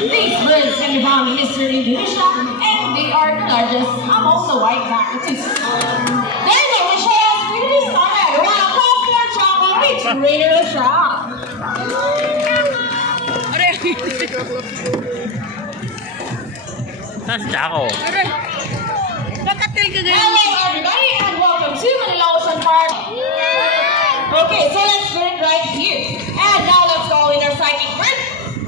These birds can be found in Eastern Indonesia, and they are the largest among the white cockatoos. There you go, Michelle. We just started. One applause for our chocolate rich radio shop. Saan si Chaco? Hello everybody and welcome to Manila Ocean Park. Okay, so let's put it right here. And now let's call in our psychic bird,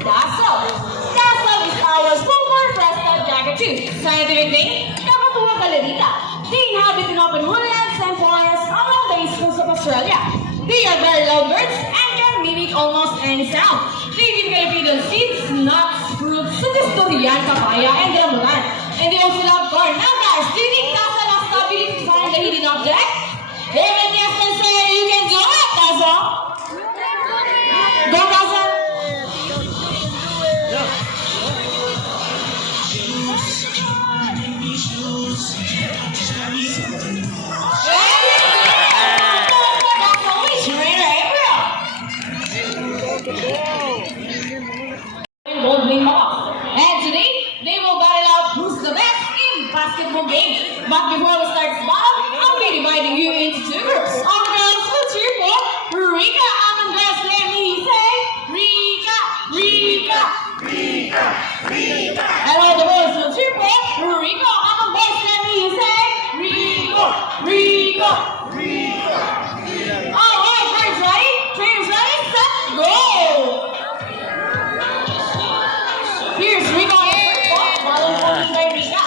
Dasso. Dasso is our super crested cockatoo. Scientific name, Kakatuwa galerita. They inhabit in open woodlands and forests along the east coast of Australia. They are very loud birds and can mimic almost any sound. They typically feed on seeds, nuts, fruits such as durian, papaya, and rambutan. And they also love corn. Now guys, do you think Dasso loves the ability to find the hidden object? If it yes, then say you can do it, Dasso. Go, Dasso. And today, they will battle out who's the best in basketball game. But before we start this battle, I'll be dividing you into two groups. All the girls will cheer for Rika. And girls, let me say Rika, Rika, Rika, Rika. And all the boys will cheer for Rika. And boys, let me say Rika, Rika, Rika. All right, friends, ready? Teams ready? Set, go! Here's Rico followed by Rika.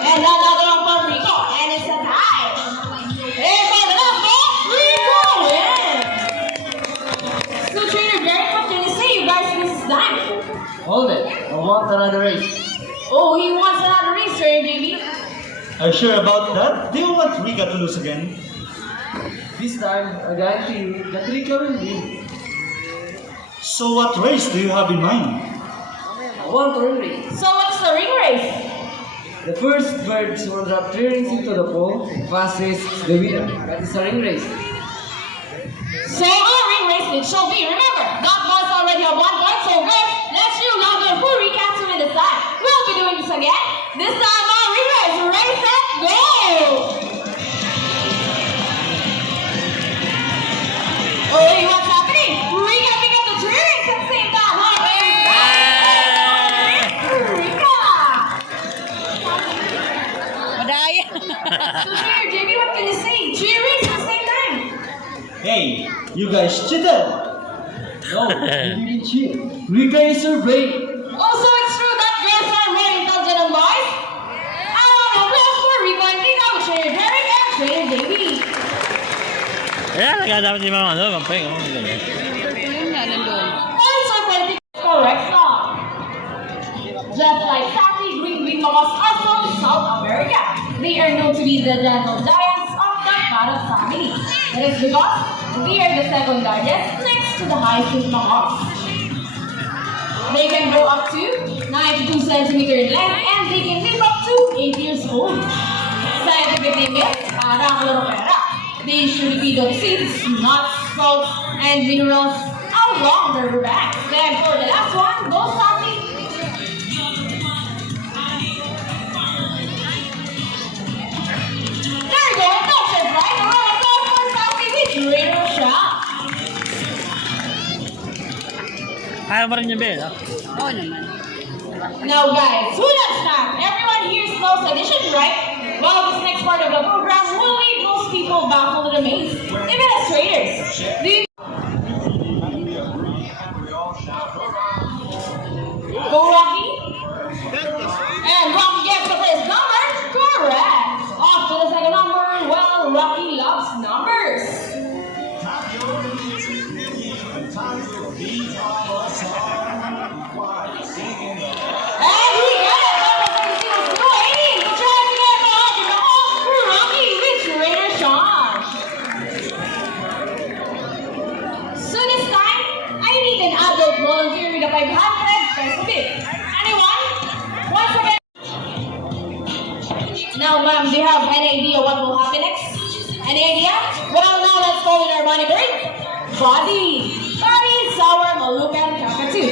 And another one for Rico, and it's a tie. And for the last ball, Rico wins. So Trainer Derek, what can you say, you guys, this time? Hold it. I want another race. Oh, he wants another race, Trainer JB. Are you sure about that? Do you want Rika to lose again? This time, I guarantee you that Rika will win. So what race do you have in mind? I want a ring race. So what's the ring race? The first bird to drop 3 rings into the pool, fastest is the winner. That is a ring race. So our ring race it shall be. Remember, that boys already have 1 point, so girls, let's do louder for recap to win this time. We'll be doing this again. This time our ring race, ready, set, go! Hey, what's happening? Rika pick up the 3 rings at the same time, huh? Rika! So here, JB, what can you say? 3 rings at the same time. Hey, you guys cheated! No, you didn't cheat. Rika is your brain. Also, it's true that girls are more intelligent than boys. I want to applause for Rika and Rika with Trainer Derek and Trainer JB. Ayan, nagkadapat yung mga ano, mampay. Also, correct song. Just like sassy green mamas are from South America. They are known to be the gentle giants of the parrot family. That is because they are the second largest next to the hyacinth macaws. They can grow up to 92 centimeters in length and they can live up to 8 years old. Scientific name is Paracloropera. They usually feed on seeds, nuts, salts, and minerals along the river banks. Then for the last one, go Sassy. There you go, that's it, right? A round of applause for Sassy with Radio Shop. Kaya mo rin yung bell, ha? Now guys, who loves that? Everyone here knows addition, right? Well, this next part of the program will leave most people baffled and amazed, even as traders. Do you go Rocky? And Rocky gets the first number correct. Off to the second number, well, Rocky loves numbers. And he got it! Number 32 was 280. So try to get the 100 off for Rocky with Trainer Sean. So this time, I need an adult volunteer with a 500 peso bid. Anyone? Once again. Now, ma'am, do you have any idea what will happen next? Any idea? Well, now let's call in our money bird. Buddy. Buddy is our Malucan cockatoo.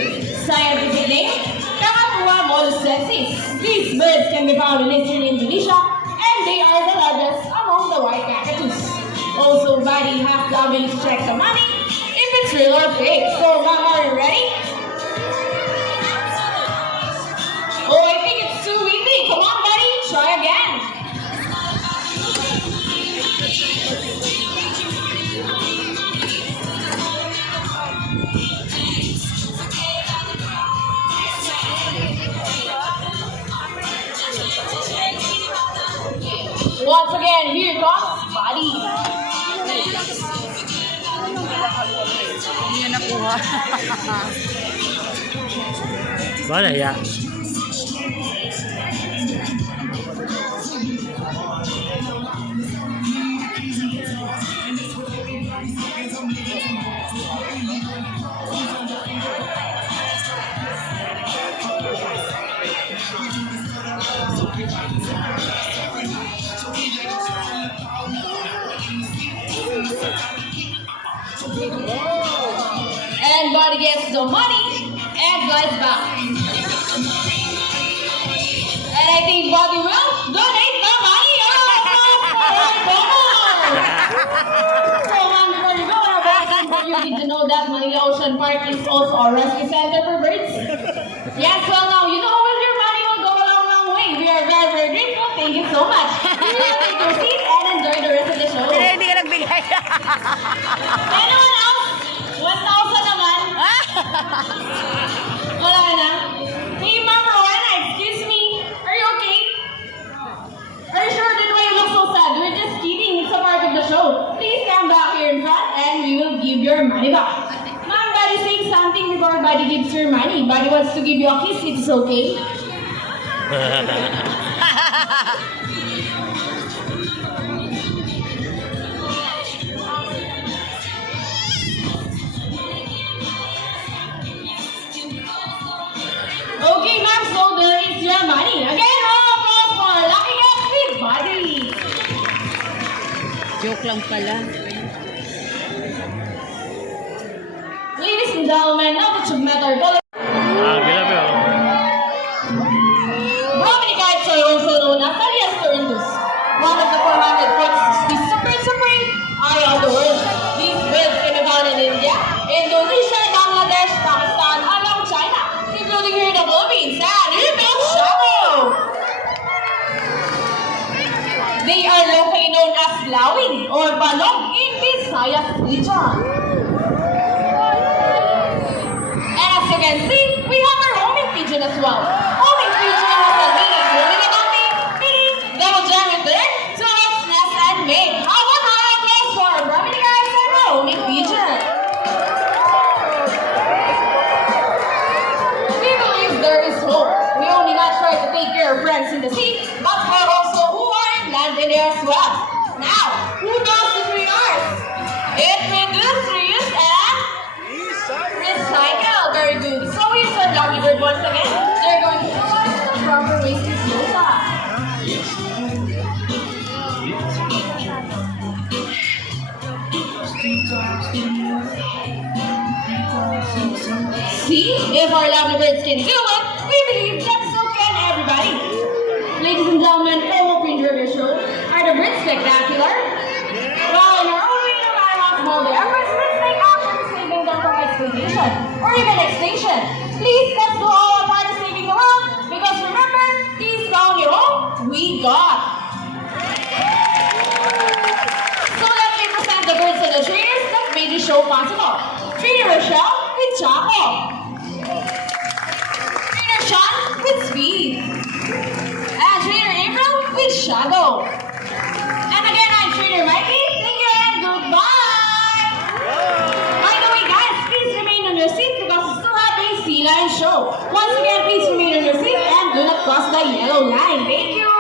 scientific name, Kakatua molescensis. These birds can be found in eastern Indonesia, and they are the largest among the white cockatoos. Also, buddy has the ability to check the money if it's real or fake. So, ma'am, are you ready? Oh, I think it's too windy. Come on, buddy, try again. Once again, here comes buddy. Hindi niya nakuha. Wala ya. And buddy gets the money and glides back. And I think buddy will donate the money. So, man, before you go, you need to know that Manila Ocean Park is also a rescue center for birds. Yes, well, now you know with your money will go a long, long way. We are very, very grateful. Thank you so much. You will take your seat and enjoy the rest of the show. Hindi ka nagbigay. Anyone else? 1,000 naman. Wala na. Hey, Ma'am Rowena, excuse me. Are you okay? Are you sure that why you look so sad? We're just kidding. It's a part of the show. Please come back here in front and we will give your money back. Ma'am, Buddy saying something before Buddy gives your money. Buddy wants to give you a kiss. It is okay. Okay, ma'am, so there is your money. Again, round of applause for Lucky Guest with Buddy. Joke lang pala. Ladies and gentlemen, now that you've met our color, Grabe oh. Brahmini kites are also known as Alias Torindus, one of the 446 species of birds of prey around the world. These birds can be found in India, Indonesia, Bangladesh, Pakistan, along China, including here in the Philippines and even Shadow. They are locally known as lawing or balong in Visayas region. And as you can see, we have a roaming pigeon as well. Roaming pigeon has a meaning roaming about me, meaning they will join return to its nest and mate. How about high applause for Brahmini guys and roaming pigeon? We believe there is hope. We only not try to take care of friends in the sea, but for also who are in land in there as well. Now, who does the 3 R's? It reduce, reuse, and recycle. Very good. So here's our lovely bird once again. They're going to show us the proper ways to use that. See, if our lovely birds can do it, we believe that so can everybody. Ladies and gentlemen, I hope you enjoyed your show. Are the birds spectacular? Well, in our own way, no matter how small they are, birds take action saving them from exploitation or even extinction. Please, let's do all our part of saving the world, because remember, these down your home, we got. So let me present the birds and the trainers that made the show possible. Trainer Rochelle with Chaco. Trainer Sean with Speed. And Trainer April with Shadow. And again, I'm Trainer Mikey. Thank you and goodbye. By the way, guys, please remain on your seat because we still have a sea lion show. Once again, please remain on your seat and do not cross the yellow line. Thank you.